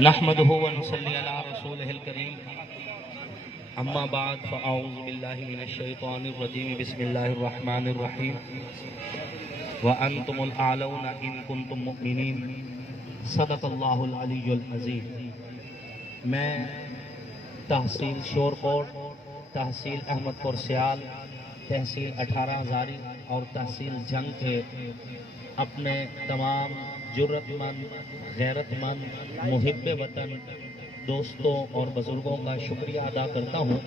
نحمده ونصلي على رسوله الكريم اما بعد فاعوذ بالله من الشيطان الرجيم بسم الله الرحمن الرحيم وانتم الاعلون ان كنتم مؤمنين صدق اللہ العلی العظیم۔ میں تحصیل شورکوٹ، تحصیل احمد پور سیال، تحصیل 18 ہزاری اور تحصیل جنگ کے اپنے تمام جرت مند، غیرت مند، محب وطن دوستوں اور بزرگوں کا شکریہ ادا کرتا ہوں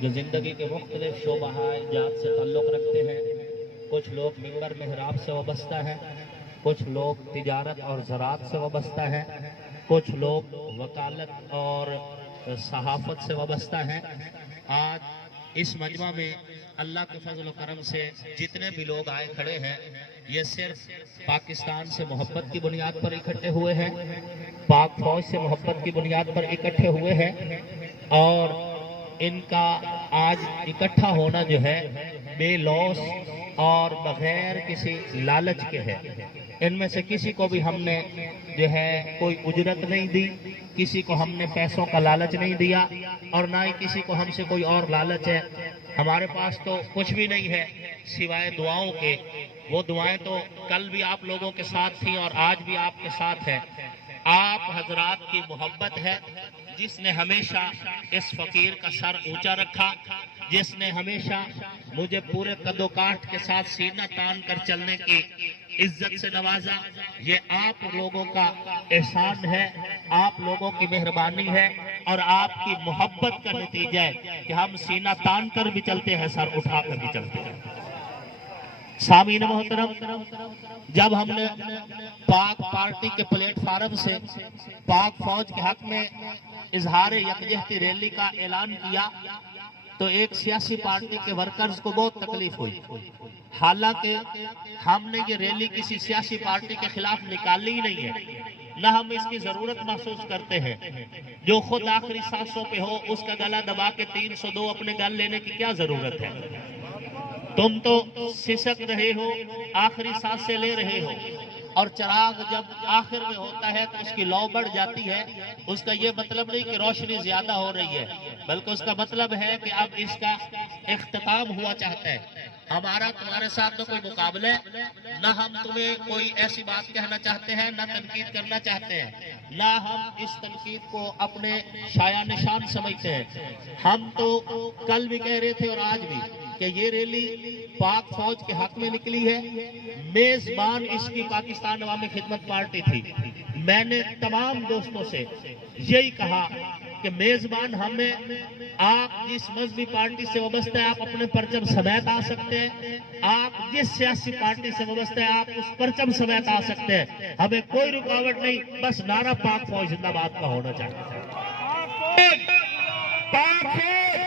جو زندگی کے مختلف شعبہ جات سے تعلق رکھتے ہیں۔ کچھ لوگ منبر محراب سے وابستہ ہیں، کچھ لوگ تجارت اور زراعت سے وابستہ ہیں، کچھ لوگ وکالت اور صحافت سے وابستہ ہیں۔ آج اس مجمع میں اللہ کے فضل و کرم سے جتنے بھی لوگ آئے کھڑے ہیں یہ صرف پاکستان سے محبت کی بنیاد پر اکٹھے ہوئے ہیں، پاک فوج سے محبت کی بنیاد پر اکٹھے ہوئے ہیں، اور ان کا آج اکٹھا ہونا جو ہے بے لوث اور بغیر کسی لالچ کے ہے۔ ان میں سے کسی کو بھی ہم نے جو ہے کوئی اجرت نہیں دی، کسی کو ہم نے پیسوں کا لالچ نہیں دیا، اور نہ ہی کسی کو ہم سے کوئی اور لالچ ہے۔ ہمارے پاس تو کچھ بھی نہیں ہے سوائے دعاؤں کے۔ وہ دعائیں تو کل بھی آپ لوگوں کے ساتھ تھیں اور آج بھی آپ کے ساتھ ہے۔ آپ حضرات کی محبت ہے جس نے ہمیشہ اس فقیر کا سر اونچا رکھا، جس نے ہمیشہ مجھے پورے قد و کاٹ کے ساتھ سینہ تان کر چلنے کی عزت سے نوازا۔ یہ آپ لوگوں کا احسان ہے، آپ لوگوں کی مہربانی ہے اور آپ کی محبت کا نتیجہ ہے کہ ہم سینہ تان کر بھی چلتے ہیں، سر اٹھا کر بھی چلتے ہیں۔ سامعین محترم، جب ہم نے پاک پارٹی کے پلیٹ فارم سے پاک فوج کے حق میں اظہار یکجہتی ریلی کا اعلان کیا تو ایک سیاسی پارٹی کے ورکرز کو بہت تکلیف ہوئی۔ حالانکہ ہم نے یہ ریلی کسی سیاسی پارٹی کے خلاف نکالی ہی نہیں ہے، نہ ہم اس کی ضرورت محسوس کرتے ہیں۔ جو خود آخری سانسوں پہ ہو اس کا گلا دبا کے 302 اپنے گل لینے کی کیا ضرورت ہے؟ تم تو سسک رہے ہو، آخری سانسیں لے رہے ہو، اور چراغ جب آخر میں ہوتا ہے تو اس کی لو بڑھ جاتی ہے۔ اس کا یہ مطلب نہیں کہ روشنی زیادہ ہو رہی ہے، بلکہ اس کا مطلب ہے کہ اب اس کا اختتام ہوا چاہتا ہے۔ ہمارا تمہارے ساتھ نہ کوئی مقابلہ ہے، نہ ہم تمہیں کوئی ایسی بات کہنا چاہتے ہیں، نہ تنقید کرنا چاہتے ہیں، نہ ہم اس تنقید کو اپنے شایع نشان سمجھتے ہیں۔ ہم تو کل بھی کہہ رہے تھے اور آج بھی کہ یہ ریلی پاک فوج کے حق میں نکلی ہے۔ میزبان اس کی پاکستان عوامی خدمت پارٹی تھی۔ میں نے تمام دوستوں سے یہی کہا کہ میزبان ہمیں، آپ جس مذہبی پارٹی سے وابستہ ہے آپ اپنے پرچم سمیت آ سکتے ہیں، آپ جس سیاسی پارٹی سے وابستہ ہے آپ اس پرچم سمیت آ سکتے ہیں، ہمیں کوئی رکاوٹ نہیں، بس نعرہ پاک فوج زندہ باد کا ہونا چاہیے۔ پاک فوج،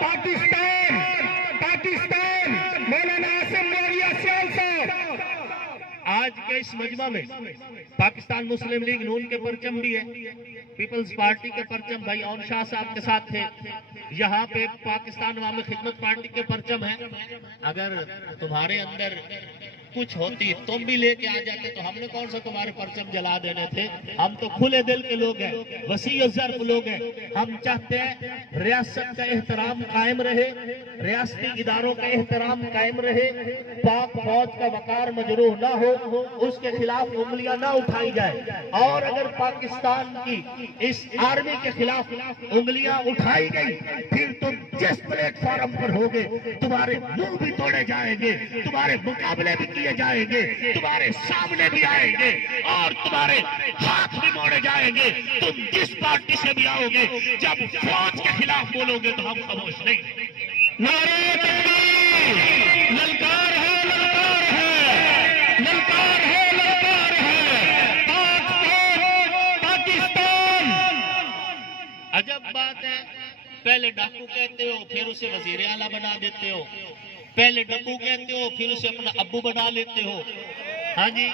پاکستان، پاکستان، مولانا عاصم موریہ سیال صاحب۔ آج کے اس مجمع میں پاکستان مسلم لیگ نون کے پرچم بھی ہے، پیپلز پارٹی کے پرچم بھائی اون شاہ صاحب کے ساتھ تھے، یہاں پہ پاکستان عوامی خدمت پارٹی کے پرچم ہیں۔ اگر تمہارے اندر کچھ ہوتی تم بھی لے کے آ جاتے تو ہم نے کون سا تمہارے پرچم جلا دینے تھے؟ ہم تو کھلے دل کے لوگ ہیں، وسیع الظرف لوگ ہیں۔ ہم چاہتے ہیں ریاست کا احترام قائم رہے، ریاستی اداروں کا احترام قائم رہے، پاک فوج کا وقار مجروح نہ ہو، اس کے خلاف انگلیاں نہ اٹھائی جائے، اور اگر پاکستان کی اس آرمی کے خلاف انگلیاں اٹھائی گئی پھر تم جس پلیٹ فارم پر ہوگے تمہارے منہ بھی توڑے جائیں گے، تمہارے مقابلے بھی کیے جائیں گے، تمہارے سامنے بھی آئیں گے اور تمہارے ہاتھ بھی موڑے جائیں گے۔ تم جس پارٹی سے بھی آؤ گے، جب فوج کے خلاف بولو گے تو ہم خاموش نہیں۔ نعرہ تکبیر، للکار ہے، للکار ہے، للکار ہے، للکار ہے، پاک فوج، پاکستان۔ عجب بات ہے، پہلے ڈاکو کہتے ہو پھر اسے وزیر اعلیٰ بنا دیتے ہو، پہلے ڈبو کہتے ہو پھر اسے اپنا ابو بنا لیتے ہو، ہاں جی،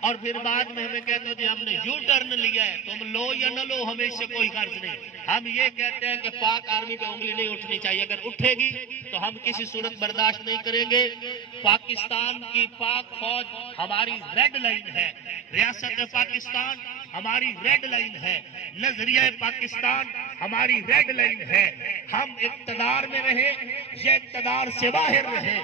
اور پھر بعد میں ہمیں کہتے ہو جی ہم نے یو ٹرن لیا ہے، تم لو یا نہ لو ہمیں اس سے کوئی غرض نہیں۔ ہم یہ کہتے ہیں کہ پاک آرمی پہ انگلی نہیں اٹھنی چاہیے، اگر اٹھے گی تو ہم کسی صورت برداشت نہیں کریں گے۔ پاکستان کی پاک فوج ہماری ریڈ لائن ہے، ریاست پاکستان ہماری ریڈ لائن ہے، نظریہ پاکستان ہماری ریڈ لائن ہے. ہم اقتدار میں رہے یا اقتدار سے باہر رہے،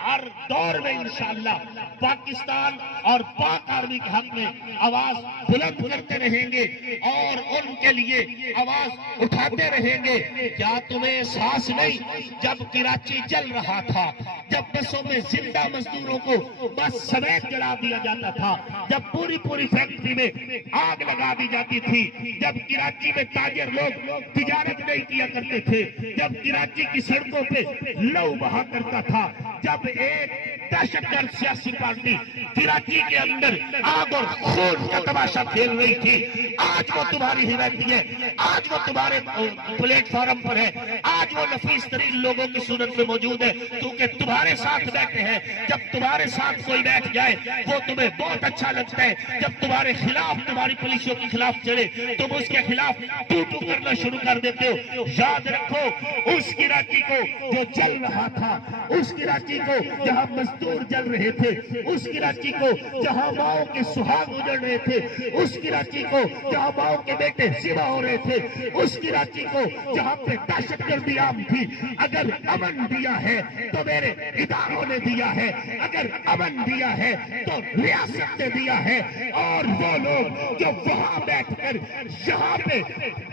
ہر دور میں انشاءاللہ پاکستان اور پاک آرمی کے حق میں آواز بلند کرتے رہیں گے اور ان کے لیے آواز اٹھاتے رہیں گے. کیا تمہیں احساس نہیں جب کراچی جل رہا تھا، جب بسوں میں زندہ مزدوروں کو بس سمیت جلا دیا جاتا تھا، جب پوری فیکٹری میں آگ لگا دی جاتی تھی، جب کراچی میں تاجر لوگ تجارت نہیں کیا کرتے تھے، جب کراچی کی سڑکوں پہ لہو بہا کرتا تھا، جب ایک دہشت گرد سیاسی پارٹی کراچی کے اندر آگ اور خون کا تماشا کھیل رہی تھی، آج وہ تمہاری ہی رہتی ہے، آج وہ تمہارے پلیٹ فارم پر ہے، آج وہ نفیس ترین لوگوں کی صورت میں موجود ہے کیونکہ تمہارے ساتھ بیٹھے ہیں. جب تمہارے ساتھ کوئی بیٹھ جائے وہ تمہیں بہت اچھا لگتا ہے، جب تمہارے خلاف تمہاری پالیسیوں کے خلاف چلے تم اس کے خلاف ٹو کرنا شروع کر دیتے ہو. یاد رکھو اس کراچی کو جو جل رہا تھا، اس کراچی کو جہاں مزدور جل رہے تھے، اس کراچی کو جہاں ماؤں کے سہاگ اجڑ رہے تھے، اس کراچی کو جہاں ماؤں کے بیٹے ذبح ہو رہے تھے، اس کراچی کو جہاں پہ دہشت گردی عام تھی، اگر امن دیا ہے تو میرے اداروں نے دیا ہے، اگر امن دیا ہے تو ریاست نے دیا ہے. اور وہ لوگ جو وہاں بیٹھ کر یہاں پہ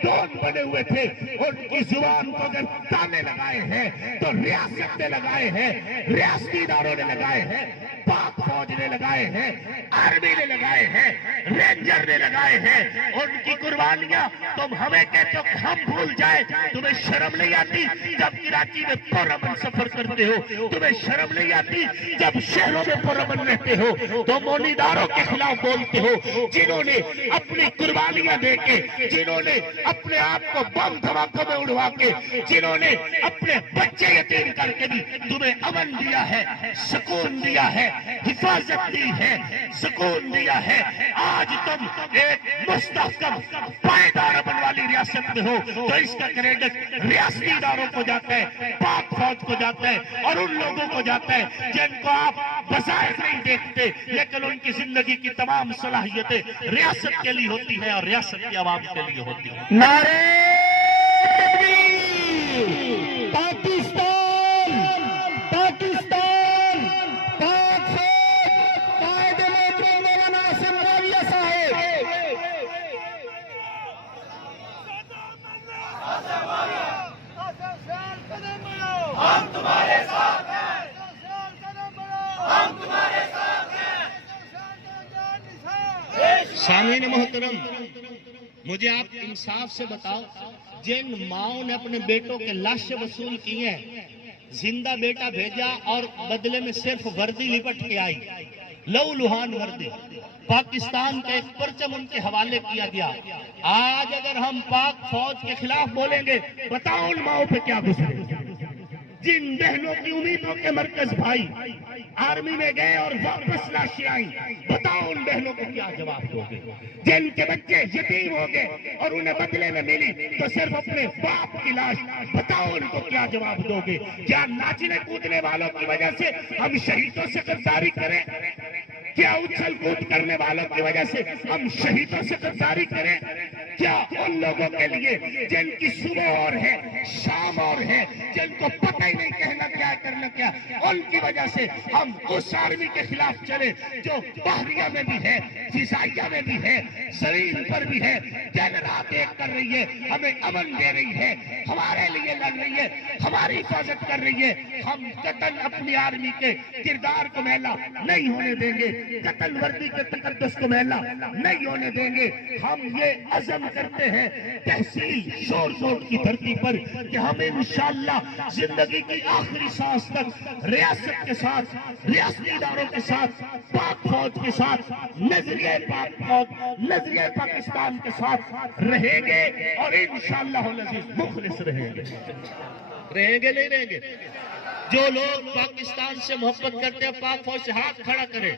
ڈون بنے ہوئے تھے ان کی زبان کو اگر تانے لگائے ہیں تو ریاست نے لگائے ہیں، ریاستی اداروں نے لگائے ہیں، پاک فوج نے لگائے ہیں، آرمی نے لگائے ہیں، رینجر نے لگائے ہیں. ان کی قربانیاں تم ہمیں کہتے ہو کہ ہم بھول جائیں. تمہیں شرم نہیں آتی جب کراچی میں پرامن سفر کرتے ہو؟ تمہیں شرم نہیں آتی جب شہروں میں پرامن رہتے ہو؟ تم ان اداروں کے خلاف بولتے ہو جنہوں نے اپنی قربانیاں دے کے، جنہوں نے اپنے آپ کو بم دھماکوں میں اڑوا کے، جنہوں نے اپنے بچے یتیم کر کے بھی تمہیں امن دیا ہے، سکون دیا ہے، حفاظت دی ہے، سکون دیا ہے. آج تم ایک مستحکم پائیدار امن والی ریاست میں ہو تو اس کا کریڈٹ ریاستی اداروں کو جاتا ہے، پاک فوج کو جاتا ہے اور ان لوگوں کو جاتا ہے جن کو آپ بظاہر نہیں دیکھتے لیکن ان کی زندگی کی تمام صلاحیتیں ریاست کے لیے ہوتی ہے اور ریاست کی عوام کے لیے ہوتی ہے. نعرے تکبیر! پاکستان پاکستان پاک فوج قائد محترم مولانا عاصم معاویہ صاحب. ہم تمہارے ساتھ ہیں، ہم تمہارے ساتھ ہیں. سامعین محترم، مجھے آپ انصاف سے بتاؤ، جن ماؤں نے اپنے بیٹوں کے لاشیں وصول کی ہیں، زندہ بیٹا بھیجا اور بدلے میں صرف وردی لپٹ کے آئی، لہو لہان وردی، پاکستان کا ایک پرچم ان کے حوالے کیا گیا. آج اگر ہم پاک فوج کے خلاف بولیں گے، بتاؤ ان ماؤں پہ کیا گزرے؟ جن بہنوں کی امیدوں کے مرکز بھائی آرمی میں گئے اور واپس لاشیں آئیں، بتاؤ ان بہنوں کو کیا جواب دو گے؟ جن کے بچے یتیم ہو گئے اور انہیں بدلے میں ملی تو صرف اپنے باپ کی لاش، بتاؤ ان کو کیا جواب دو گے؟ کیا ناچنے کودنے والوں کی وجہ سے ہم شہیدوں سے غداری کریں؟ کیا اچھل کود کرنے والوں کی وجہ سے ہم شہیدوں سے غداری کریں؟ کیا ان لوگوں کے لیے جن کی صبح اور ہے شام اور ہے، جن کو پتہ ہی نہیں کہنا کیا کرنا کیا، ان کی وجہ سے ہم اس آرمی کے خلاف چلے جو بحریہ میں بھی ہے، فضائیہ میں بھی ہے، زمین پر بھی ہے، دن رات ایک کر رہی ہے، ہمیں امن دے رہی ہے، ہمارے لیے لڑ رہی ہے، ہماری حفاظت کر رہی ہے؟ ہم قتل اپنی آرمی کے کردار کو میلا نہیں ہونے دیں گے، قتل وردی کے تقدس کو میلا نہیں ہونے دیں گے. ہم یہ عزم کرتے ہیں تحصیل شور کوٹ کی دھرتی پر کہ ہم انشاءاللہ زندگی کی آخری سانس تک ریاست کے ساتھ، ریاستی اداروں کے ساتھ، پاک فوج کے ساتھ، نظریہ پاک فوج، نظریہ پاکستان کے ساتھ رہیں گے اور انشاءاللہ العزیز مخلص رہیں گے. رہیں گے نہیں رہیں گے؟ جو لوگ پاکستان سے محبت کرتے ہیں پاک فوج سے ہاتھ کھڑا کریں.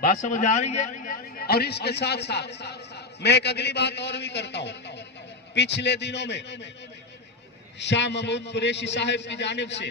بات سمجھ آ رہی ہے؟ اور اس کے ساتھ ساتھ میں ایک اگلی بات اور بھی کرتا ہوں. پچھلے دنوں میں شاہ محمود قریشی صاحب کی جانب سے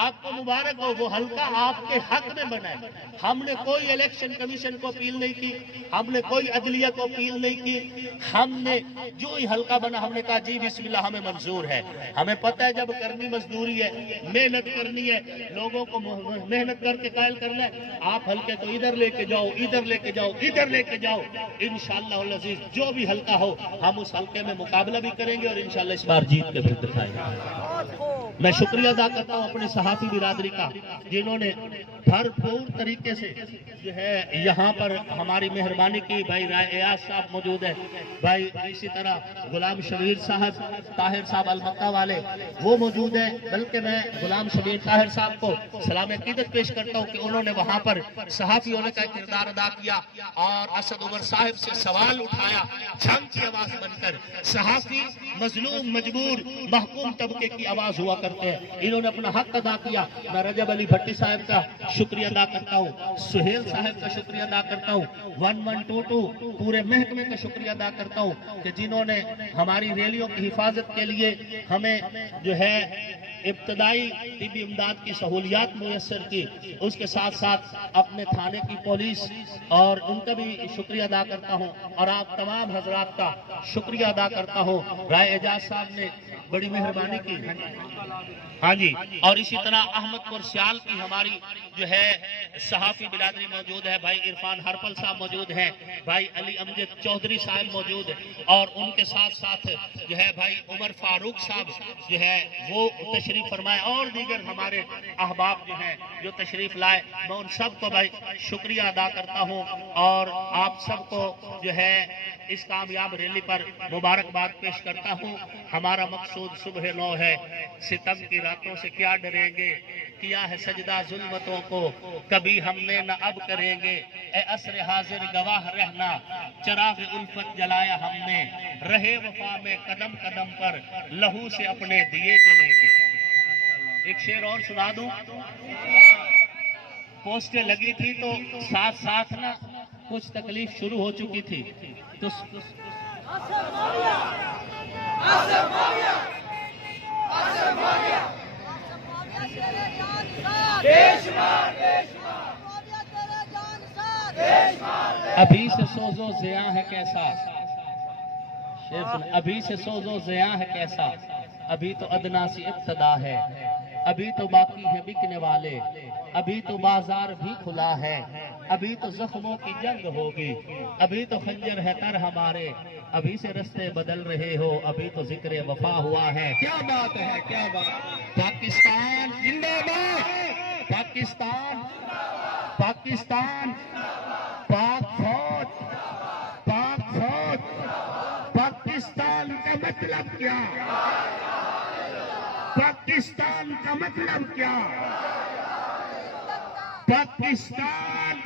آپ کو مبارک ہو، وہ حلقہ آپ کے حق میں بنا ہے۔ ہم نے کوئی الیکشن کمیشن کو اپیل نہیں کی، ہم نے کوئی عدلیہ کو اپیل نہیں کی، ہم نے جو ہی حلقہ بنا ہم نے کہا جی بسم اللہ ہمیں منظور ہے۔ ہمیں پتہ ہے جب کرنی مزدوری ہے، محنت کرنی ہے، لوگوں کو محنت کر کے قائل کرنا ہے، آپ حلقے کو ادھر لے کے جاؤ، ادھر لے کے جاؤ، ادھر لے کے جاؤ، انشاءاللہ العزیز جو بھی حلقہ ہو ہم اس حلقے میں مقابلہ بھی کریں گے اور انشاءاللہ اس بار جیت کے پھر دکھائیں گے۔ میں شکریہ ادا کرتا ہوں اپنے صحافی برادری کا، جنہوں نے بھرپور طریقے سے جو ہے یہاں پر ہماری مہربانی کی۔ بھائی رائے ایاز صاحب موجود ہے، بھائی اسی طرح غلام شبیر صاحب، طاہر صاحب المکہ والے وہ موجود ہیں، بلکہ میں غلام شبیر طاہر صاحب کو سلام عقیدت پیش کرتا ہوں کہ انہوں نے وہاں پر صحافی ہونے کا کردار ادا کیا اور اسد عمر صاحب سے سوال اٹھایا، جنگ کی آواز بن کر۔ صحافی مظلوم، مجبور، محکوم طبقے کی آواز ہوا کرتے ہیں، انہوں نے اپنا حق ادا کیا۔ میں رجب علی بھٹی صاحب کا شکریہ ادا کرتا ہوں، سہیل صاحب کا شکریہ ادا کرتا ہوں، 1122 پورے محکمے کا شکریہ ادا کرتا ہوں کہ جنہوں نے ہماری ریلیوں کی حفاظت کے لیے ہمیں جو ہے ابتدائی طبی امداد کی سہولیات میسر کی، اس کے ساتھ ساتھ اپنے تھانے کی پولیس اور ان کا بھی شکریہ ادا کرتا ہوں، اور آپ تمام حضرات کا شکریہ ادا کرتا ہوں۔ رائے اعجاز صاحب نے بڑی مہربانی کی، ہاں جی، اور اسی طرح احمد پور سیال کی ہماری جو ہے صحافی برادری موجود ہے، بھائی عرفان ہرپل صاحب موجود ہیں، بھائی علی امجد چودھری صاحب موجود ہیں، اور ان کے ساتھ ساتھ جو ہے بھائی عمر فاروق صاحب جو ہے وہ تشریف فرمائے، اور دیگر ہمارے احباب جو ہیں جو تشریف لائے، میں ان سب کو بھائی شکریہ ادا کرتا ہوں، اور آپ سب کو جو ہے اس کامیاب ریلی پر مبارکباد پیش کرتا ہوں۔ ہمارا مقصود صبح نو ہے، ستم کی راتوں سے کیا ڈریں گے، کیا ہے سجدہ ظلمتوں کو، کبھی ہم نے نہ اب کریں گے، اے عصر حاضر گواہ رہنا، چراغ الفت جلایا ہم نے، رہے وفا میں قدم قدم پر، لہو سے اپنے دیے جلیں گے۔ ایک شعر اور سنا دوں، پوسٹیں لگی تھی تو ساتھ ساتھ نا کچھ تکلیف شروع ہو چکی تھی تو ابھی سے سوزو زیاں ہے کیسا، ابھی سے سوزو زیاں ہے کیسا، ابھی تو ادنا سی ابتدا ہے، ابھی تو باقی ہے بکنے والے، ابھی تو بازار بھی کھلا ہے، ابھی تو زخموں کی جنگ ہوگی، ابھی تو خنجر ہے تر ہمارے، ابھی سے رستے بدل رہے ہو، ابھی تو ذکر وفا ہوا ہے۔ کیا بات ہے، کیا بات، پاکستان زندہ باد، پاکستان، پاکستان، پاک فوج، پاک فوج، پاکستان کا مطلب کیا، پاکستان کا مطلب کیا، پاکستان